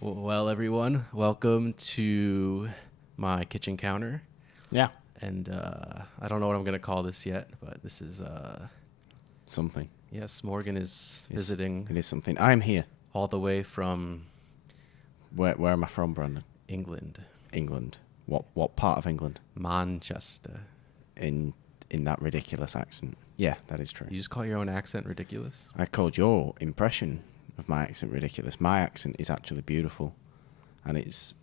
Well, everyone, welcome to my kitchen counter. Yeah. And I don't know what I'm going to call this yet, but this is, Something. yes, Morgan is visiting It is something. I'm here. all the way from Where am I from, Brandon? England, England. What part of England? Manchester. In that ridiculous accent. Yeah, that is true. You just call your own accent ridiculous? I called your impression of my accent ridiculous. My accent is actually beautiful, and it's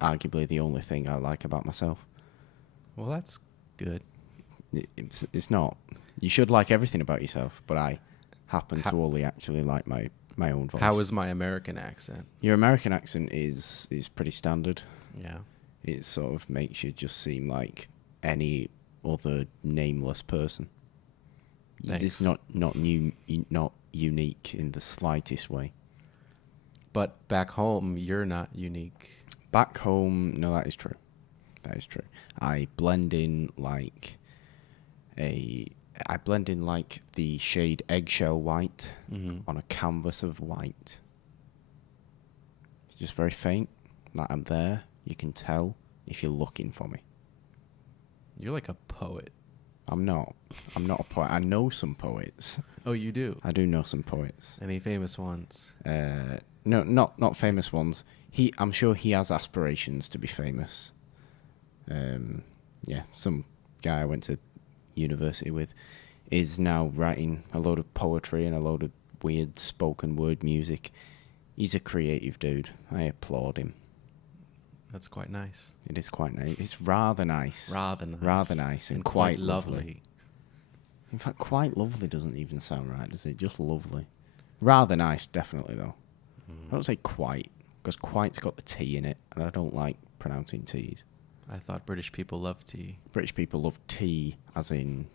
arguably the only thing I like about myself. Well, that's good. It's not. You should like everything about yourself, but I happen to only actually like my own voice. How is my American accent? Your American accent is pretty standard. Yeah. It sort of makes you just seem like any other nameless person. Thanks. It's not unique in the slightest way. But back home, you're not unique. Back home, no, that is true. That is true. I blend in like the shade eggshell white on a canvas of white. It's just very faint. That I'm there. You can tell if you're looking for me. You're like a poet. I'm not a poet. I know some poets. Oh, you do? I do know some poets. Any famous ones? No, not famous ones. I'm sure he has aspirations to be famous. Yeah, some guy I went to university with is now writing a load of poetry and a load of weird spoken word music. He's a creative dude. I applaud him. That's quite nice. It is quite nice. It's rather nice. Rather nice. And quite lovely. In fact, quite lovely doesn't even sound right, does it? Just lovely. Rather nice, definitely, though. I don't say quite, because quite's got the T in it, and I don't like pronouncing T's. I thought British people love tea. British people love tea, as in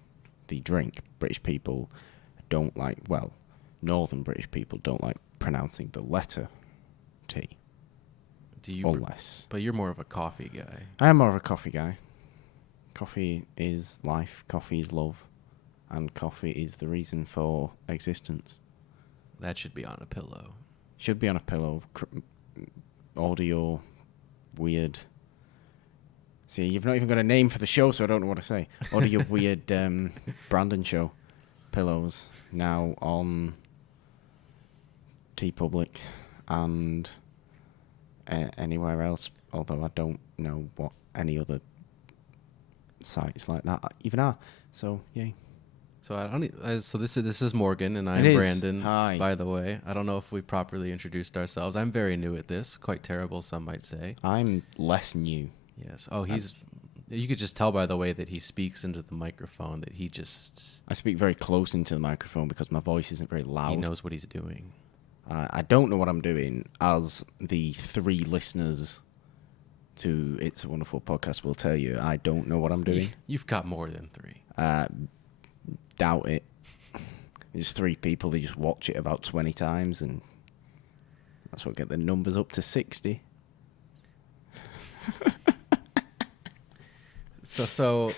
the drink. British people don't like, well, Northern British people don't like pronouncing the letter T. Do you? Or less. But you're more of a coffee guy. I am more of a coffee guy. Coffee is life, coffee is love, and coffee is the reason for existence. That should be on a pillow. Should be on a pillow. Audio, weird. See, you've not even got a name for the show, so I don't know what to say. Audio weird Brandon show. Pillows now on TeePublic and anywhere else, although I don't know what any other sites like that even are. So, yay. So I don't. So this is Morgan, and I'm It is. Brandon. Hi. By the way, I don't know if we properly introduced ourselves. I'm very new at this. Quite terrible, some might say. I'm less new. Yes. Oh, you could just tell by the way that he speaks into the microphone that he just. I speak very close into the microphone because my voice isn't very loud. He knows what he's doing. I don't know what I'm doing, as the 3 listeners to It's a Wonderful Podcast will tell you. I don't know what I'm doing. You've got more than 3. Doubt it. There's 3 people, they just watch it about 20 times, and that's what get the numbers up to 60. So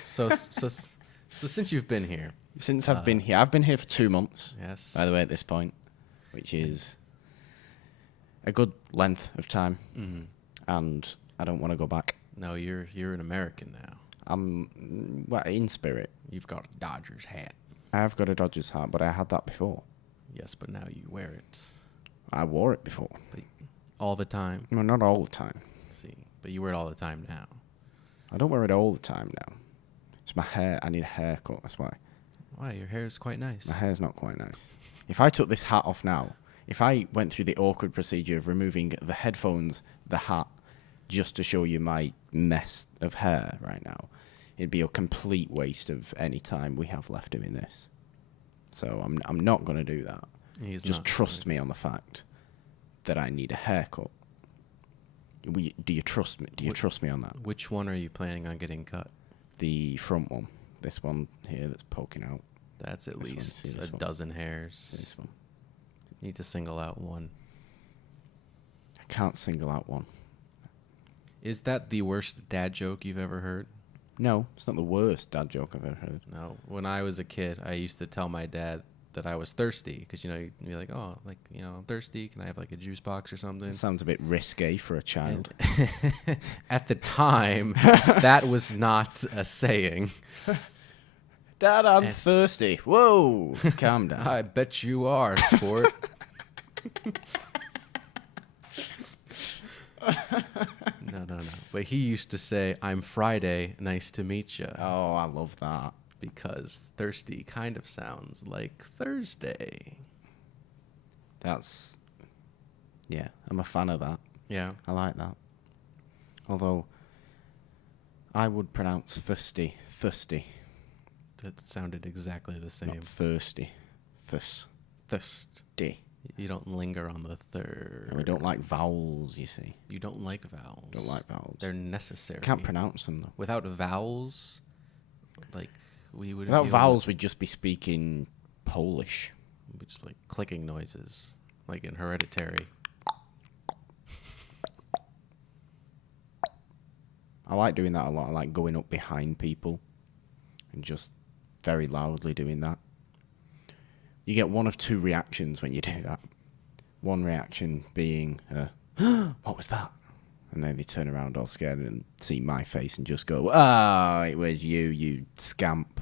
since you've been here. Since I've been here for 2 months. Yes. By the way, at this point, which is a good length of time, and I don't want to go back. No, you're an American now. I'm in spirit. You've got a Dodgers hat. I have got a Dodgers hat, but I had that before. Yes, but now you wear it. I wore it before. But all the time. No, not all the time. See, but you wear it all the time now. I don't wear it all the time now. It's my hair. I need a haircut. That's why. Why? Your hair is quite nice. My hair's not quite nice. If I took this hat off now, if I went through the awkward procedure of removing the headphones, the hat, just to show you my mess of hair right now, it'd be a complete waste of any time we have left doing this. So I'm not going to do that. Just trust me on the fact that I need a haircut. Do you trust me? Do you trust me on that? Which one are you planning on getting cut? The front one. This one here that's poking out. That's at This one, least see a this one? dozen hairs. This one. Need to single out one. I can't single out one. Is that the worst dad joke you've ever heard? No, it's not the worst dad joke I've ever heard. No. When I was a kid, I used to tell my dad that I was thirsty because you'd be like, oh, like I'm thirsty. Can I have like a juice box or something? Sounds a bit risque for a child. And at the time, that was not a saying. Dad, I'm thirsty. Whoa, calm down. I bet you are, sport. No. But he used to say, I'm Friday, nice to meet you. Oh, I love that. Because thirsty kind of sounds like Thursday. Yeah, I'm a fan of that. Yeah. I like that. Although, I would pronounce thirsty. That sounded exactly the same. Not thirsty. Thirsty. You don't linger on the third. And we don't like vowels, you see. You don't like vowels. Don't like vowels. They're necessary. Can't pronounce them, though. Without vowels, like, we would... Without vowels, we'd just be speaking Polish. We'd be just, like, clicking noises, like in Hereditary. I like doing that a lot. I like going up behind people and just very loudly doing that. You get one of two reactions when you do that. One reaction being, what was that? And then they turn around all scared and see my face and just go, it was you scamp.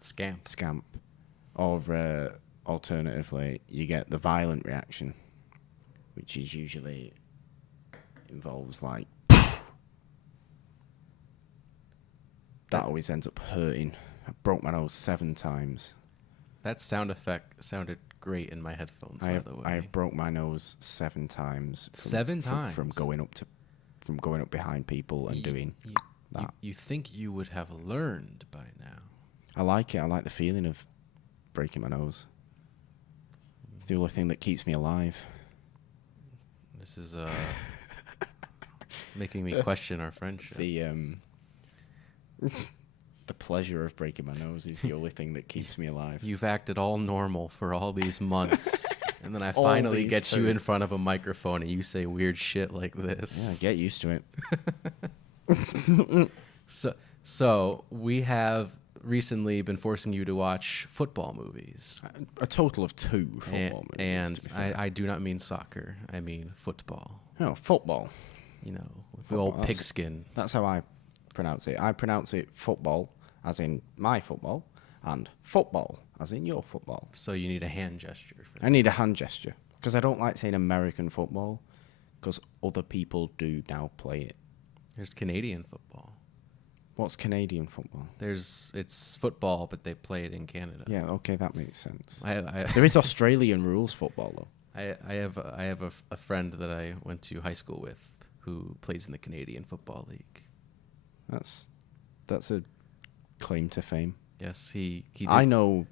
Scamp. Or alternatively, you get the violent reaction, which is usually involves like, that always ends up hurting. I broke my nose 7 times. That sound effect sounded great in my headphones, by the way. I have broke my nose 7 times. 7 times? From going up behind people and doing that. You think you would have learned by now. I like it. I like the feeling of breaking my nose. It's the only thing that keeps me alive. This is making me question our friendship. The pleasure of breaking my nose is the only thing that keeps me alive. You've acted all normal for all these months, and then I finally get you in front of a microphone and you say weird shit like this. Yeah, get used to it. So we have recently been forcing you to watch football movies. A total of 2 football movies. And I do not mean soccer. I mean football. No, football. With the old pigskin. That's how I pronounce it. I pronounce it football, as in my football, and football, as in your football. So you need a hand gesture for that. I need a hand gesture, because I don't like saying American football, because other people do now play it. There's Canadian football. What's Canadian football? It's football, but they play it in Canada. Yeah, okay, that makes sense. There There is Australian rules football, though. I have a friend that I went to high school with who plays in the Canadian Football League. That's a claim to fame. Yes, he did. I know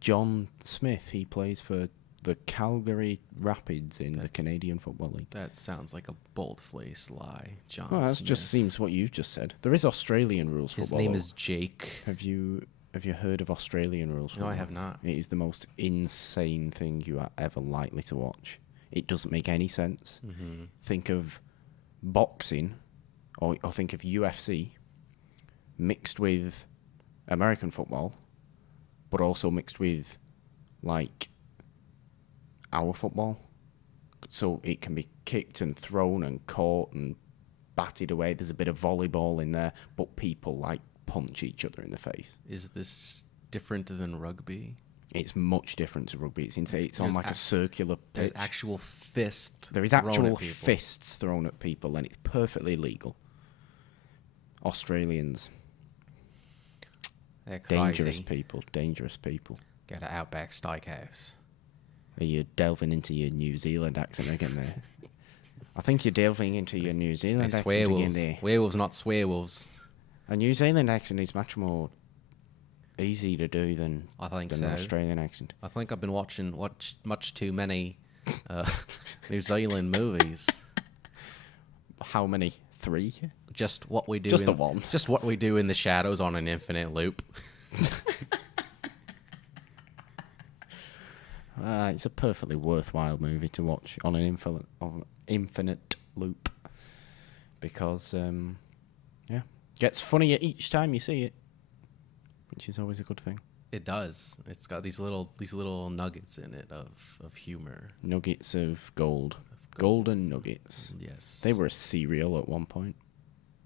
John Smith. He plays for the Calgary Rapids in the Canadian Football League. That sounds like a bold-faced lie, John. Well, that Smith. just seems what you've just said. There is Australian rules His football. name though. is Jake. Have you heard of Australian rules football? No, I have not. It is the most insane thing you are ever likely to watch. It doesn't make any sense. Mm-hmm. Think of boxing, or think of UFC, mixed with American football, but also mixed with, like, our football. So it can be kicked and thrown and caught and batted away. There's a bit of volleyball in there, but people, like, punch each other in the face. Is this different than rugby? It's much different to rugby. It's insane. It's on like a circular pitch. There's actual fist. There is actual fists thrown at people, and it's perfectly legal. Australians. They're Dangerous crazy. people. Dangerous people. Get an Outback Steakhouse. Are you delving into your New Zealand accent again there? I think you're delving into your New Zealand accent again there. Werewolves, not swearwolves. A New Zealand accent is much more easy to do than an Australian accent. I think I've been watching much too many New Zealand movies. How many? 3? Just what we do. Just the one. Just what we do in the shadows on an infinite loop. It's a perfectly worthwhile movie to watch on an infinite loop, because gets funnier each time you see it, which is always a good thing. It does. It's got these little nuggets in it of humor. Nuggets of gold. Of Golden nuggets. Yes. They were a cereal at one point.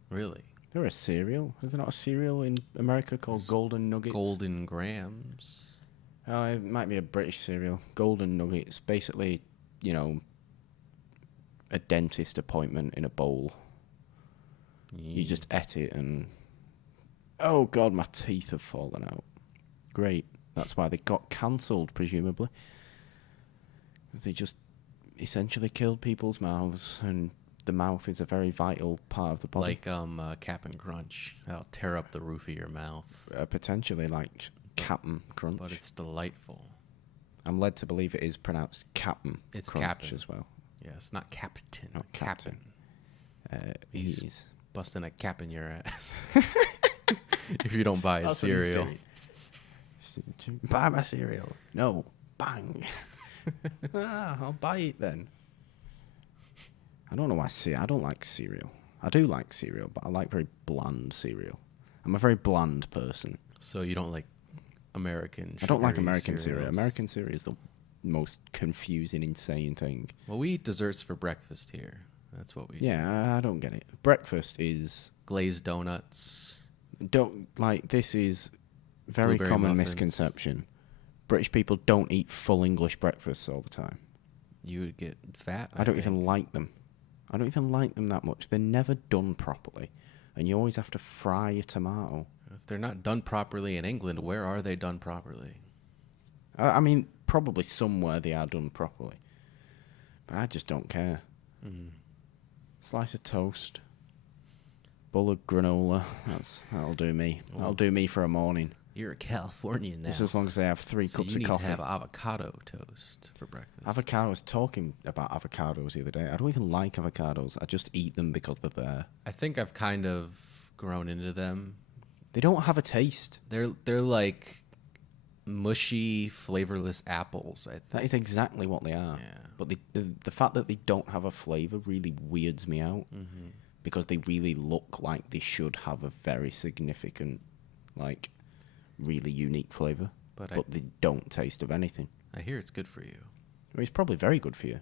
Really? They were a cereal. Is there not a cereal in America called Golden Nuggets? Golden Grams. Oh, it might be a British cereal. Golden Nuggets. Basically, you know, a dentist appointment in a bowl. You just ate it and... Oh, God, my teeth have fallen out. Great. That's why they got cancelled, presumably. They just essentially killed people's mouths, and the mouth is a very vital part of the body. Like Cap'n Crunch. That'll tear up the roof of your mouth. Potentially like Cap'n Crunch. But it's delightful. I'm led to believe it is pronounced Cap'n It's Crunch Cap'n. as well. Yes, not Captain. Not Captain. He's busting a cap in your ass. If you don't buy his cereal. Buy my cereal. No. Bang. I'll buy it then. I don't know why I don't like cereal. I do like cereal, but I like very bland cereal. I'm a very bland person. So you don't like American I don't like sugary American cereal. cereals? American cereal is the most confusing, insane thing. Well, we eat desserts for breakfast here. That's what we do. Yeah, I don't get it. Breakfast is... Glazed donuts. This is very Blueberry common muffins. misconception. British people don't eat full English breakfasts all the time. You would get fat. I don't think. even like them. I don't even like them that much. They're never done properly. And you always have to fry a tomato. If they're not done properly in England, where are they done properly? I mean, probably somewhere they are done properly. But I just don't care. Mm. Slice of toast. Bowl of granola. That'll do me. That'll do me for a morning. You're a Californian now. Just as long as I have 3 So cups you of need coffee. to have avocado toast for breakfast. Avocado. I was talking about avocados the other day. I don't even like avocados. I just eat them because they're there. I think I've kind of grown into them. They don't have a taste. They're like mushy, flavorless apples, I think. That is exactly what they are. Yeah. But the fact that they don't have a flavor really weirds me out Mm-hmm. because they really look like they should have a very significant, like, really unique flavor. But They don't taste of anything. I hear it's good for you. Well, it's probably very good for you.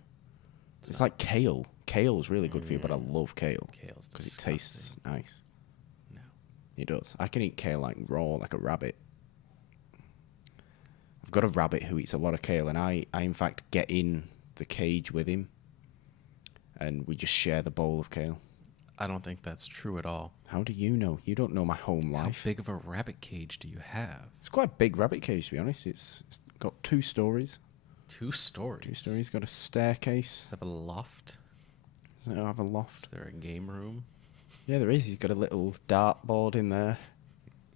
It's like kale. Kale's really good for you, but I love kale Kale's because it disgusting. tastes nice. No. It does. I can eat kale like raw, like a rabbit. I've got a rabbit who eats a lot of kale, and I in fact get in the cage with him, and we just share the bowl of kale. I don't think that's true at all. How do you know? You don't know my home How life. big of a rabbit cage do you have? It's quite a big rabbit cage, to be honest. It's got 2 stories. 2 stories. 2 stories. Got a staircase. Does it have a loft? Does it have a Is loft? there a game room? Yeah, there is. He's got a little dartboard in there.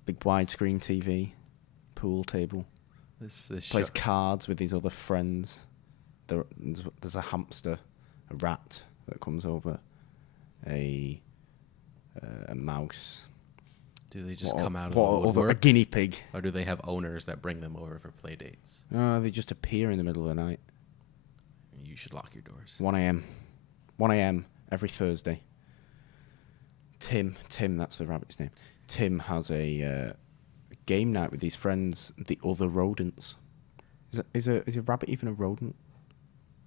Big widescreen TV. Pool table. This Plays show- cards with his other friends. There's a hamster, a rat that comes over, a mouse. Do they just What come out of what the other- a woodwork? guinea pig. Or do they have owners that bring them over for play dates? They just appear in the middle of the night. You should lock your doors. 1 a.m. 1 a.m. every Thursday. Tim, that's the rabbit's name. Tim has a game night with his friends, the other rodents. Is a rabbit even a rodent?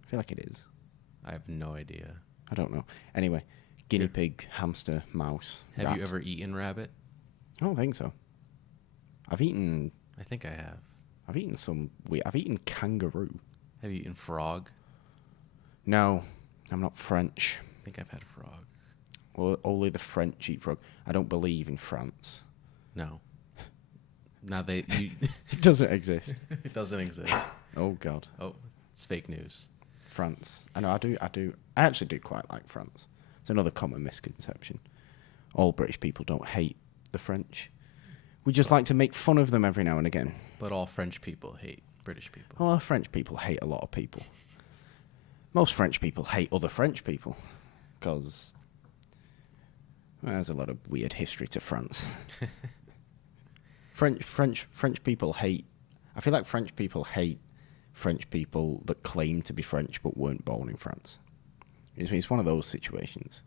I feel like it is. I have no idea. I don't know. Anyway, guinea pig, hamster, mouse. Have rat. you ever eaten rabbit? I don't think so. I've eaten I think I have. I've eaten kangaroo. Have you eaten frog? No, I'm not French. I think I've had frog. Well, only the French eat frog. I don't believe in France. No. Now It doesn't exist. it doesn't exist. Oh God, Oh, it's fake news. France. I know. I do. I actually do quite like France. It's another common misconception. All British people don't hate the French. We just like to make fun of them every now and again. But all French people hate British people. Oh, French people hate a lot of people. Most French people hate other French people because there's a lot of weird history to France. French people hate. I feel like French people hate French people that claim to be French but weren't born in France. It's one of those situations.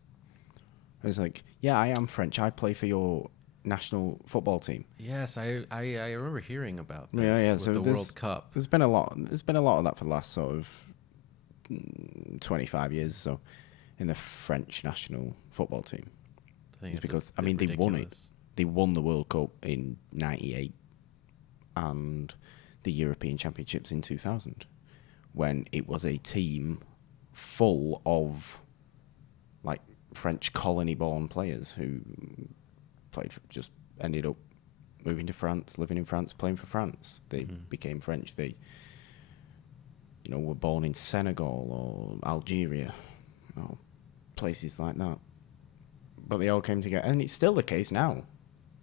It's like, yeah, I am French. I play for your national football team. Yes, I remember hearing about this Yeah. with So the World Cup. There's been a lot of that for the last sort of 25 years or so in the French national football team. I think It's it's because a bit they won it. ridiculous. They won the World Cup in '98 and the European Championships in 2000, when it was a team full of like French colony-born players who just ended up moving to France, living in France, playing for France. They became French. They, were born in Senegal or Algeria, or places like that. But they all came together, and it's still the case now,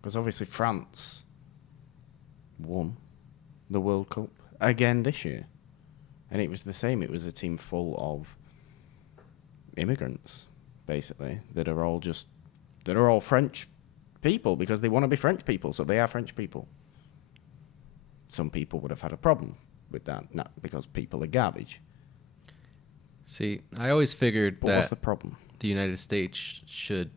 because obviously France won the World Cup again this year, and it was the same. It was a team full of immigrants, basically, that are all French people because they want to be French people, so they are French people. Some people would have had a problem with that, not because people are garbage. See, I always figured But that what's the problem? the United States should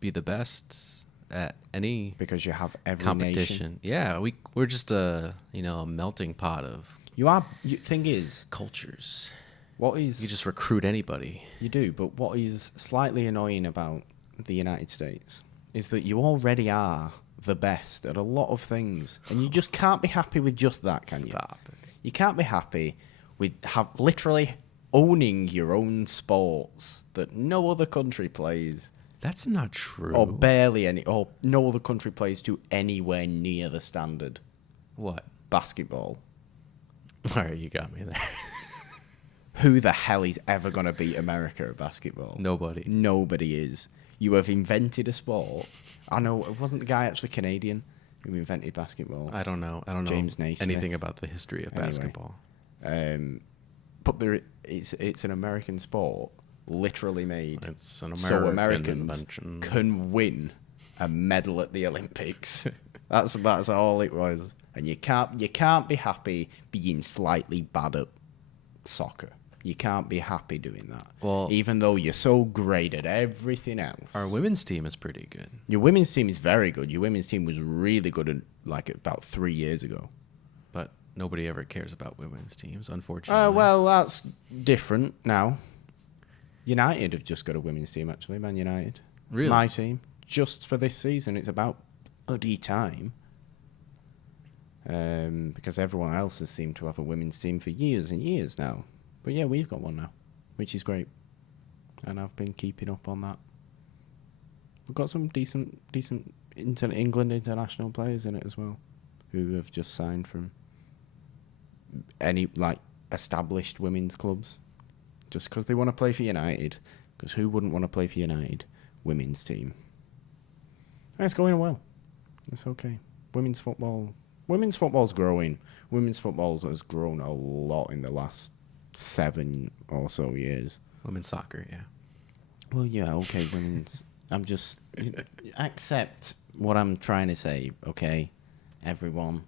be the best at any Because you have every competition. nation. Yeah, we're just a melting pot of Thing is, cultures. what is You just recruit anybody. You do, but what is slightly annoying about the United States is that you already are the best at a lot of things, and you just can't be happy with just that, can you? Stop it. You can't be happy with literally owning your own sports that no other country plays, That's not true. or barely any, or no other country plays to anywhere near the standard. What? Basketball. All right, you got me there. Who the hell is ever going to beat America at basketball? Nobody. Nobody is. You have invented a sport. I know, wasn't the guy actually Canadian who invented basketball? I don't know. James Naismith. anything about the history of Anyway. basketball. But it's an American sport, literally made. It's an so American Americans invention. can win a medal at the Olympics. That's all it was. And you can't be happy being slightly bad at soccer. You can't be happy doing that. Well, even though you're so great at everything else. our women's team is pretty good. Your women's team is very good. Your women's team was really good about 3 years ago. But nobody ever cares about women's teams, unfortunately. Well, that's different now. United have just got a women's team, actually, Man United. Really? My team. Just for this season. It's about bloody time. Because everyone else has seemed to have a women's team for years and years now. But yeah, we've got one now, which is great. And I've been keeping up on that. We've got some decent England international players in it as well, who have just signed from any established women's clubs, just because they want to play for United. Because who wouldn't want to play for United women's team? And it's going well. It's okay. Women's football's growing. Women's football has grown a lot in the last 7 or so years. Women's soccer, yeah. Well, yeah, okay, women's. I'm just accept what I'm trying to say, okay? Everyone, do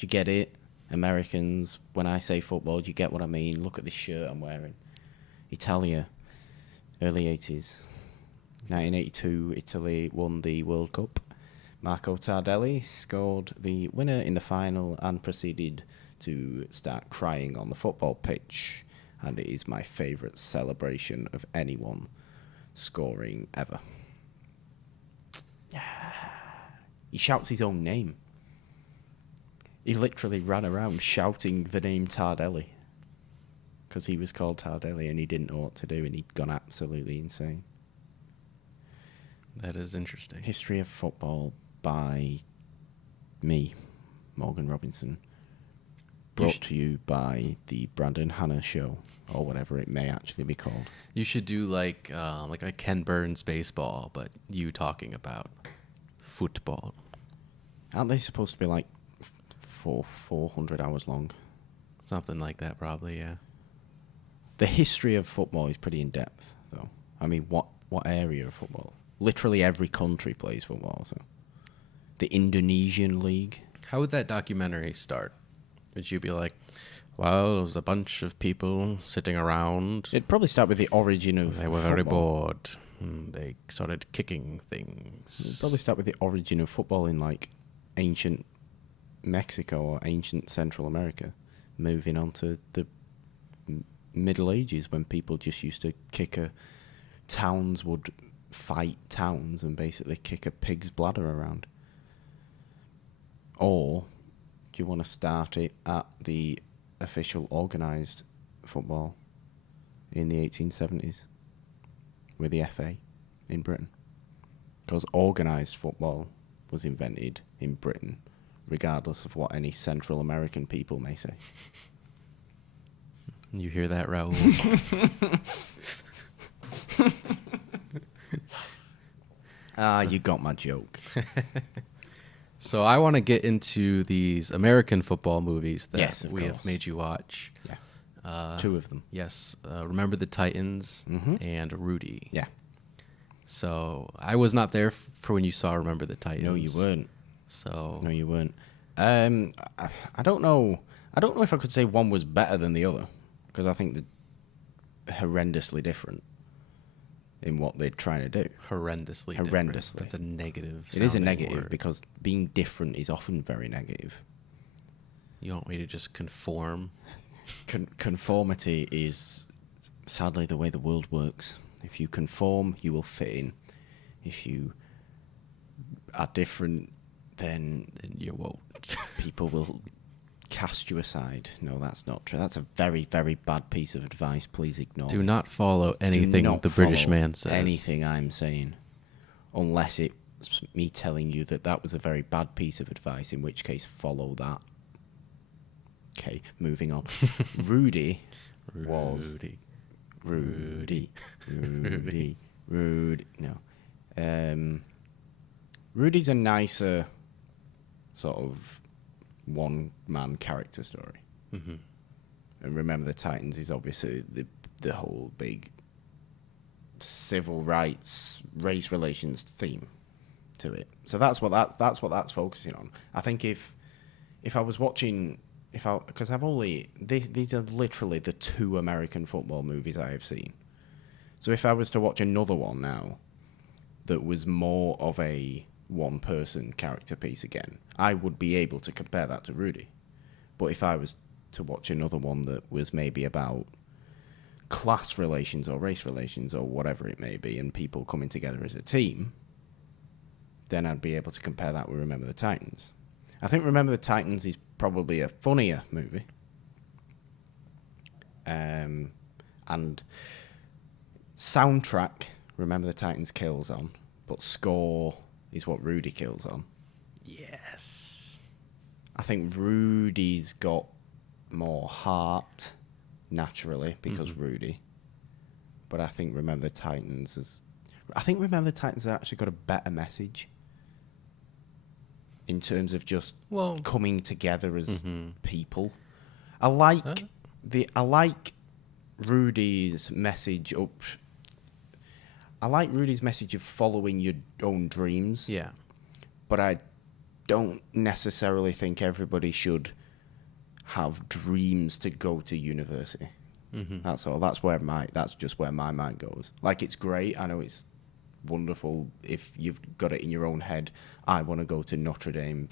you get it? Americans, when I say football, do you get what I mean? Look at this shirt I'm wearing. Italia, early 80s. 1982, Italy won the World Cup. Marco Tardelli scored the winner in the final and proceeded to start crying on the football pitch. And it is my favourite celebration of anyone scoring ever. He shouts his own name. He literally ran around shouting the name Tardelli. Because he was called Tardelli and he didn't know what to do and he'd gone absolutely insane. That is interesting. History of football by me, Morgan Robinson. Brought to you by the Brandon Hanna Show, or whatever it may actually be called. You should do like a Ken Burns baseball, but you talking about football. Aren't they supposed to be like 400 hours long? Something like that, probably, yeah. The history of football is pretty in depth, though. I mean, what area of football? Literally every country plays football. So, the Indonesian league. How would that documentary start? Would you be like, Well, it was a bunch of people sitting around. It'd probably start with the origin of They were very football. bored. They started kicking things. It'd probably start with the origin of football in like ancient Mexico or ancient Central America, moving on to the Middle Ages when people just used to towns would fight towns and basically kick a pig's bladder around. Or do you want to start it at the official organised football in the 1870s with the FA in Britain? Because organised football was invented in Britain, regardless of what any Central American people may say. You hear that, Raul? You got my joke. So I want to get into these American football movies that Yes, of we have course. made you watch. Yeah. 2 of them. Yes. Remember the Titans Mhm. and Rudy. Yeah. So I was not there for when you saw Remember the Titans. No, you weren't. So No, you weren't. I don't know. I don't know if I could say one was better than the other, because I think they're horrendously different in what they're trying to do. horrendously. different. Horrendously. That's a negative. It is a sounding negative word. because being different is often very negative. You want me to just conform? Conformity is sadly the way the world works. If you conform, you will fit in. If you are different, then Then you won't. people will cast you aside. No, that's not true. That's a very, very bad piece of advice. Please ignore. Do not follow Do anything not the British follow man says. anything I'm saying, unless it's me telling you that was a very bad piece of advice, in which case follow that. Okay, moving on. Rudy was Rudy. Rudy. No. Rudy's a nicer sort of one-man character story. Mm-hmm. And Remember the Titans is obviously the whole big civil rights, race relations theme to it. So that's what that's focusing on. I think if I was watching, because these are literally the 2 American football movies I have seen. So if I was to watch another one now that was more of a one-person character piece again, I would be able to compare that to Rudy. But if I was to watch another one that was maybe about class relations or race relations or whatever it may be, and people coming together as a team, then I'd be able to compare that with Remember the Titans. I think Remember the Titans is probably a funnier movie. And soundtrack, Remember the Titans kills on, but score is what Rudy kills on. Yes. I think Rudy's got more heart naturally because Rudy. But I think Remember the Titans has actually got a better message in terms of just coming together as people. I like Rudy's message of following your own dreams. Yeah. But I don't necessarily think everybody should have dreams to go to university. Mm-hmm. That's all. That's just where my mind goes. Like, it's great. I know it's wonderful if you've got it in your own head. I want to go to Notre Dame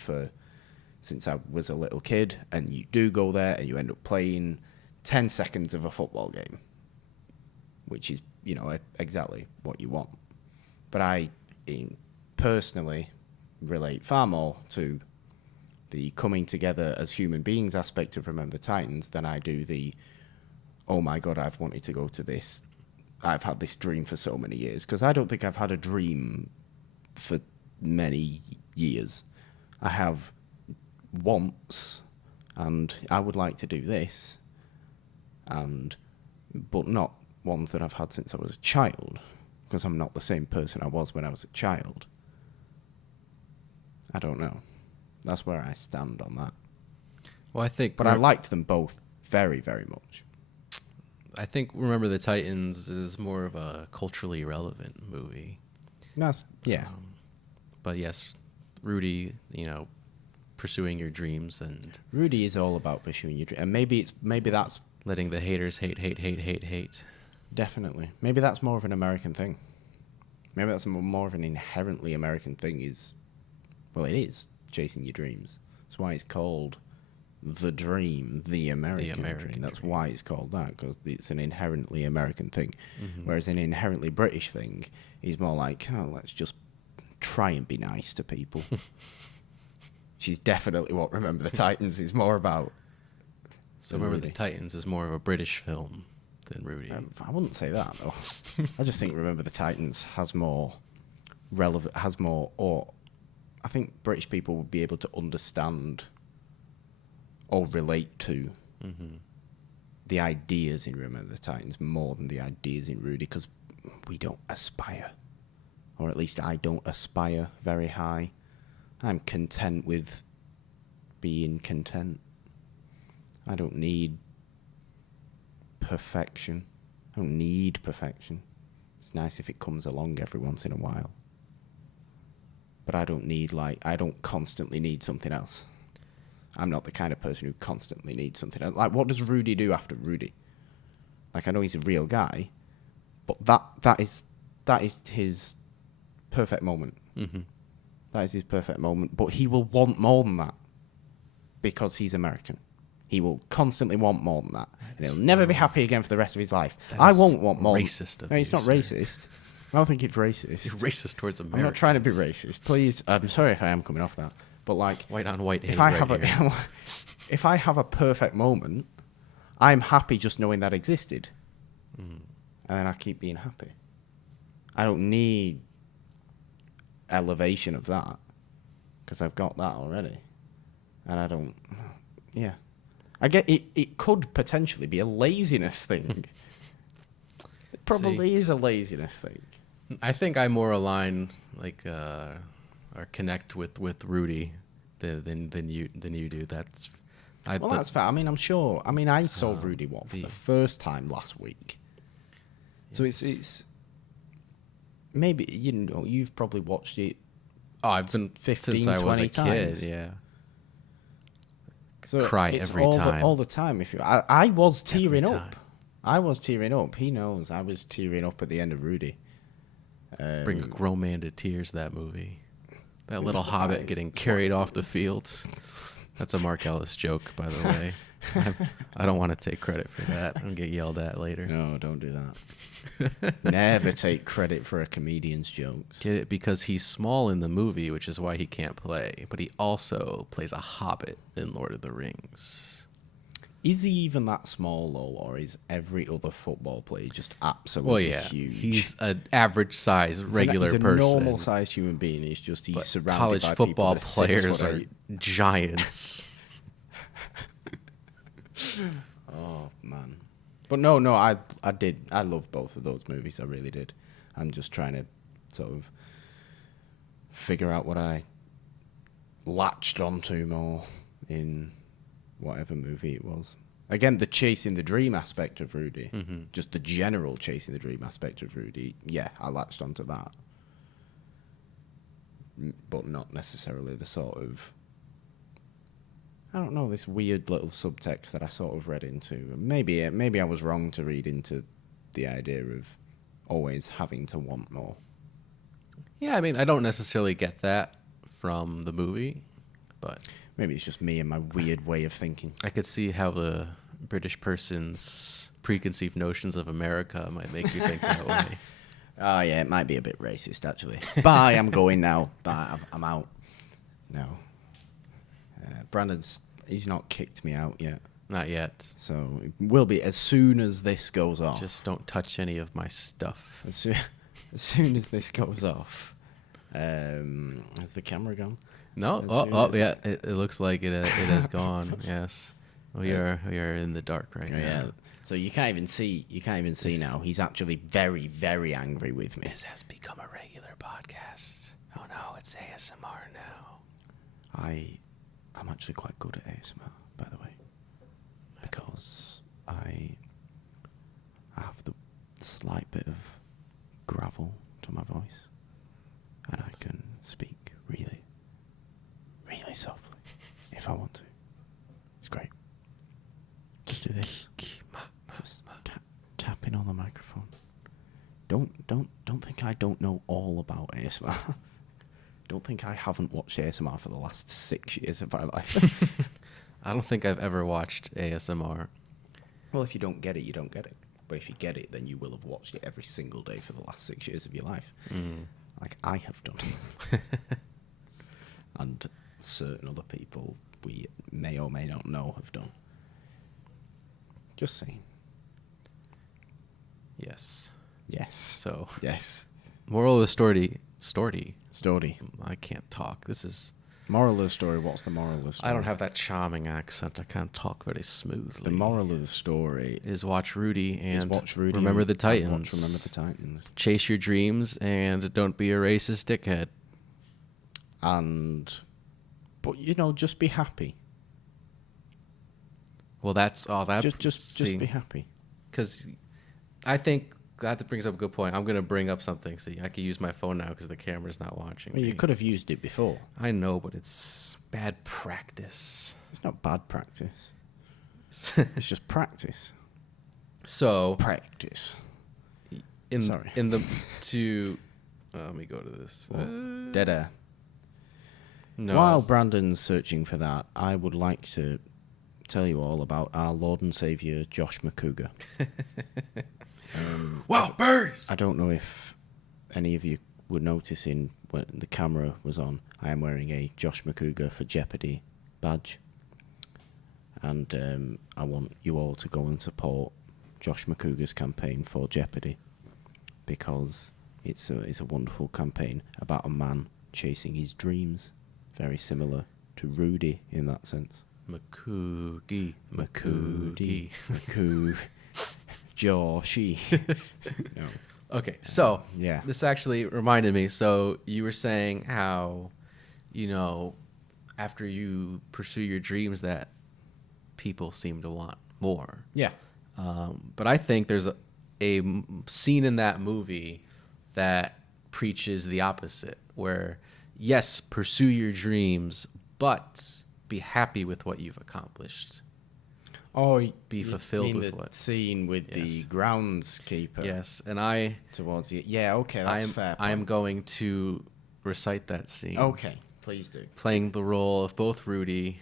since I was a little kid, and you do go there and you end up playing 10 seconds of a football game, which is, exactly what you want. But I personally relate far more to the coming together as human beings aspect of Remember the Titans than I do the, oh my God, I've wanted to go to this. I've had this dream for so many years. Because I don't think I've had a dream for many years. I have wants, and I would like to do this, but not ones that I've had since I was a child, because I'm not the same person I was when I was a child. I don't know. That's where I stand on that. Well, I think... But I liked them both very, very much. I think Remember the Titans is more of a culturally relevant movie. Yeah. But yes, Rudy, pursuing your dreams and Rudy is all about pursuing your dream, and maybe that's letting the haters hate. definitely, maybe that's more of an American thing. Maybe that's more of an inherently American thing. It is chasing your dreams. That's why it's called the dream, the American dream. That's why it's called that, because it's an inherently American thing. Whereas an inherently British thing is more like, oh, let's just try and be nice to people. She's definitely what Remember the Titans is more about. So Remember the Titans is more of a British film than Rudy. I wouldn't say that, though. I just think Remember the Titans has more or I think British people would be able to understand or relate to the ideas in Remember the Titans more than the ideas in Rudy, because we don't aspire, or at least I don't aspire very high. I'm content with being content. I don't need perfection. I don't need perfection. It's nice if it comes along every once in a while. But I don't constantly need something else. I'm not the kind of person who constantly needs something else. Like, what does Rudy do after Rudy? Like, I know he's a real guy, but that is his perfect moment. That is his perfect moment. But he will want more than that because he's American. He will constantly want more than that. And he'll never be happy again for the rest of his life. I won't want more. Racist of No, it's not racist. I don't think it's racist. You're racist towards Americans. I'm not trying to be racist. Please, I'm sorry if I am coming off that. But like, white on white hate if I right have here. if I have a perfect moment, I'm happy just knowing that existed. And then I keep being happy. I don't need elevation of that, because I've got that already. And I don't, yeah. I get it. It could potentially be a laziness thing. It probably is a laziness thing. I think I more align, like, or connect with Rudy than you do. That's that's fair. I mean, I'm sure. I mean, I saw Rudy for the first time last week. So it's maybe, you've probably watched it. Oh, I've been 15, since I was a 20 times. kid. Yeah. So Cry every time. All the time. I was tearing Every up. time. I was tearing up. He knows I was tearing up at the end of Rudy. Bring a grown man to tears, that movie. That little hobbit getting carried off the fields. That's a Mark Ellis joke, by the way. I don't want to take credit for that. I'll get yelled at later. No, don't do that. Never take credit for a comedian's jokes. Get it? Because he's small in the movie, which is why he can't play. But he also plays a hobbit in Lord of the Rings. Is he even that small, though, or is every other football player just absolutely huge? He's an average size, regular he's a person. normal-sized human being. He's surrounded college by football people that players are giants. Oh, man. But no, I love both of those movies. I really did. I'm just trying to sort of figure out what I latched onto more in whatever movie it was. Again, the chasing the dream aspect of Rudy, just the general chasing the dream aspect of Rudy, yeah, I latched onto that. But not necessarily the sort of, I don't know, this weird little subtext that I sort of read into. Maybe I was wrong to read into the idea of always having to want more. Yeah, I mean, I don't necessarily get that from the movie, but maybe it's just me and my weird way of thinking. I could see how the British person's preconceived notions of America might make you think that way. Oh, yeah, it might be a bit racist, actually. Bye, I'm going now. Bye, I'm out. No. He's not kicked me out yet. Not yet. So it will be as soon as this goes off. Just don't touch any of my stuff. As soon as this goes off. Has the camera gone? No. Yeah. It looks like it has gone. Yes. We are in the dark right now. Yeah. So you can't even see now. He's actually very, very angry with me. This has become a regular podcast. Oh no, it's ASMR now. I'm actually quite good at ASMR, by the way, because I have the slight bit of gravel to my voice, and I can speak really, really softly. if I want to. It's great. Just do this. Just tapping on the microphone. Don't think I don't know all about ASMR. Don't think I haven't watched ASMR for the last 6 years of my life. I don't think I've ever watched ASMR. Well, if you don't get it, you don't get it. But if you get it, then you will have watched it every single day for the last 6 years of your life. Like I have done. And certain other people we may or may not know have done. Just saying. Yes. Yes. So, Yes. moral of the story. Story. I can't talk. This is... Moral of the story. What's the moral of the story? I don't have that charming accent. I can't talk very smoothly. The moral of the story is watch Rudy and Remember Remember the and Titans. Remember the Titans. Chase your dreams and don't be a racist dickhead. But you know, just be happy. Well, that's all that. Just be happy. Because I think that brings up a good point. I'm going to bring up something. See, I can use my phone now because the camera's not watching Well, me. you could have used it before. I know, but it's bad practice. It's not bad practice. It's just practice. So Practice. let me go to this. Dead air. No. While Brandon's searching for that, I would like to tell you all about our Lord and Saviour, Josh McCougar. Wow, birds! I don't know if any of you were noticing when the camera was on, I am wearing a Josh McCougar for Jeopardy badge. And I want you all to go and support Josh McCougar's campaign for Jeopardy, because it's a wonderful campaign about a man chasing his dreams, very similar to Rudy in that sense. McCougie. Joshy. No. Okay, so Yeah. this actually reminded me. So you were saying how, after you pursue your dreams, that people seem to want more. Yeah. But I think there's a scene in that movie that preaches the opposite, where yes, pursue your dreams, but be happy with what you've accomplished. Oh, Be fulfilled with the what? scene with the groundskeeper. Yes, and I Towards the okay, that's fair. I am going to recite that scene. Okay, please do. Playing the role of both Rudy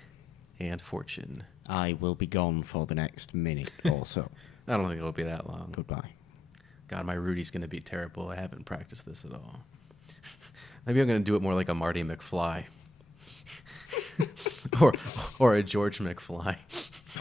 and Fortune. I will be gone for the next minute or so. I don't think it'll be that long. Goodbye. God, my Rudy's going to be terrible. I haven't practiced this at all. Maybe I'm going to do it more like a Marty McFly. or a George McFly.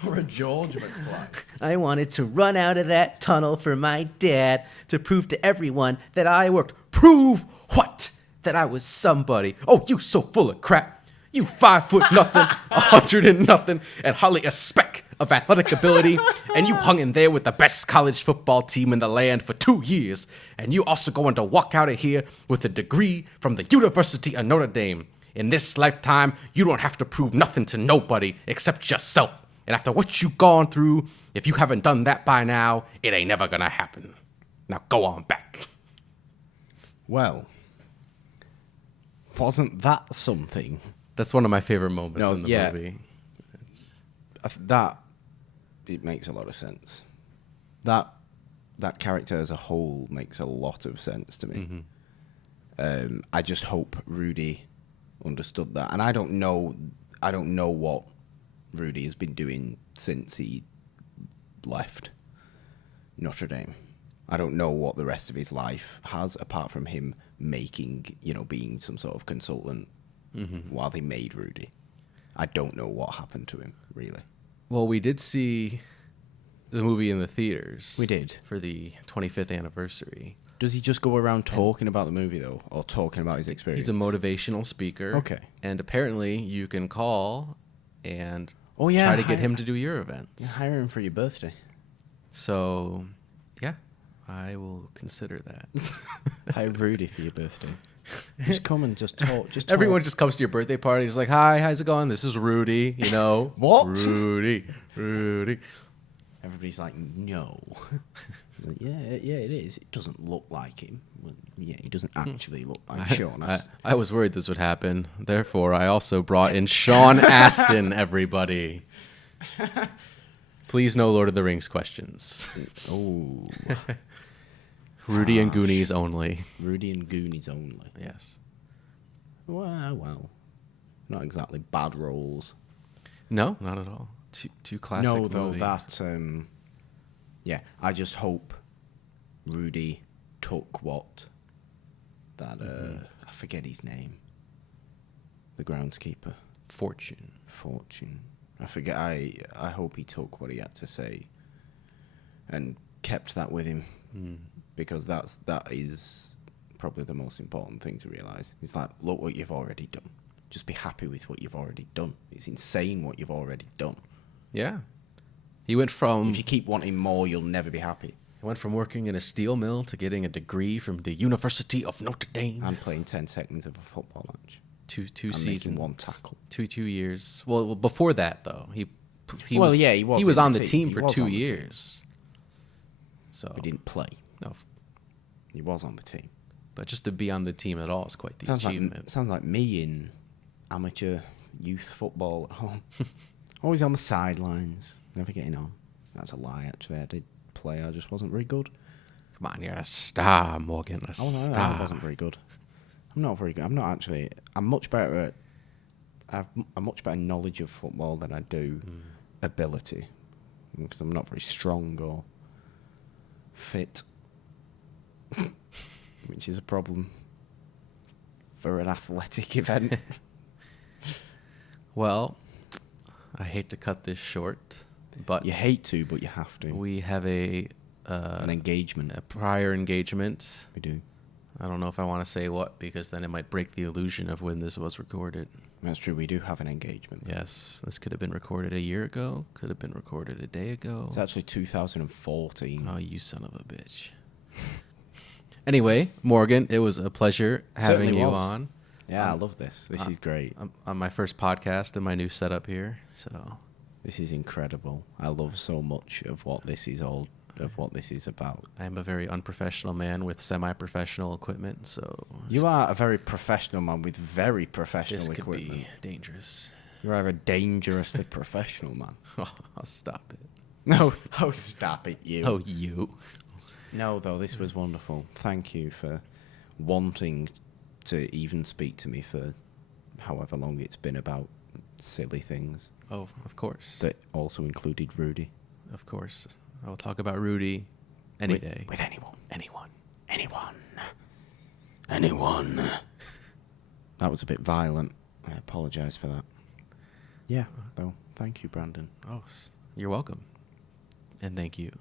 Or a George McFly. I wanted to run out of that tunnel for my dad to prove to everyone that I worked. Prove what? That I was somebody. Oh, you so full of crap. You 5 foot nothing, 100 and nothing, and hardly a speck of athletic ability. And you hung in there with the best college football team in the land for 2 years. And you also going to walk out of here with a degree from the University of Notre Dame. In this lifetime, you don't have to prove nothing to nobody except yourself. And after what you've gone through, if you haven't done that by now, it ain't never gonna happen. Now go on back. Well, wasn't that something? That's one of my favorite moments in the movie. It makes a lot of sense. That character as a whole makes a lot of sense to me. Mm-hmm. I just hope Rudy understood that, and I don't know what Rudy has been doing since he left Notre Dame. I don't know what the rest of his life has, apart from him being some sort of consultant while they made Rudy. I don't know what happened to him, really. Well, we did see the movie in the theaters. We did. For the 25th anniversary. Does he just go around talking about the movie, though, or talking about his experience? He's a motivational speaker. Okay. And apparently you can call and yeah, try to get him to do your events. You hire him for your birthday. So, yeah, I will consider that. Hire Rudy for your birthday. Just come and just talk. Everyone just comes to your birthday party. It's like, hi, how's it going? This is Rudy, What? Rudy. Everybody's like, no. He's like, yeah, it is. It doesn't look like him. Yeah, he doesn't actually look like Sean Astin. I was worried this would happen. Therefore, I also brought in Sean Astin, everybody. Please no Lord of the Rings questions. Oh. Rudy and Goonies only. Rudy and Goonies only. Yes. Well. Not exactly bad roles. No, not at all. Two classic No, though, movies. that... yeah, I just hope Rudy took what... that, I forget his name. The groundskeeper. Fortune. I forget. I hope he took what he had to say and kept that with him, because that is probably the most important thing to realise. It's like, look what you've already done. Just be happy with what you've already done. It's insane what you've already done. Yeah. He went from... If you keep wanting more, you'll never be happy. He went from working in a steel mill to getting a degree from the University of Notre Dame. And playing 10 seconds of a football match. Two and seasons. making one tackle. 2 years. Well, before that, though, he he was was on in the the team team. for He was 2 on the team. years. So He didn't play. no, He was on the team. but just to be on the team at all is quite the achievement. Sounds like me in amateur youth football at home. Always on the sidelines, never getting on. That's a lie, actually. I did play, I just wasn't very good. Come on, you're a star, Morgan. A Oh, no, star. I wasn't very good. I'm not very good. I'm not actually. I'm much better at. I have a much better knowledge of football than I do ability, because I'm not very strong or fit, which is a problem for an athletic event. Well, I hate to cut this short, but You hate to, but you have to. we have an engagement. prior engagement. We do. I don't know if I want to say what, because then it might break the illusion of when this was recorded. That's true. We do have an engagement. Yes, this could have been recorded a year ago. Could have been recorded a day ago. It's actually 2014. Oh, you son of a bitch. Anyway, Morgan, it was a pleasure having Certainly you was. on. Yeah, I love this. This is great. On my first podcast and my new setup here. So This is incredible. I love so much of what this is about. I am a very unprofessional man with semi-professional equipment. So You are a very professional man with very professional this could equipment. be dangerous. You are a dangerously professional man. Oh, I'll stop it. No, oh, stop it, you. Oh, you. No, though, this was wonderful. Thank you for wanting to even speak to me for however long it's been about silly things. Oh, of course. That also included Rudy. Of course. I'll talk about Rudy any with, day. With anyone. Anyone. That was a bit violent. I apologise for that. Yeah, though. Thank you, Brandon. Oh, you're welcome. And thank you.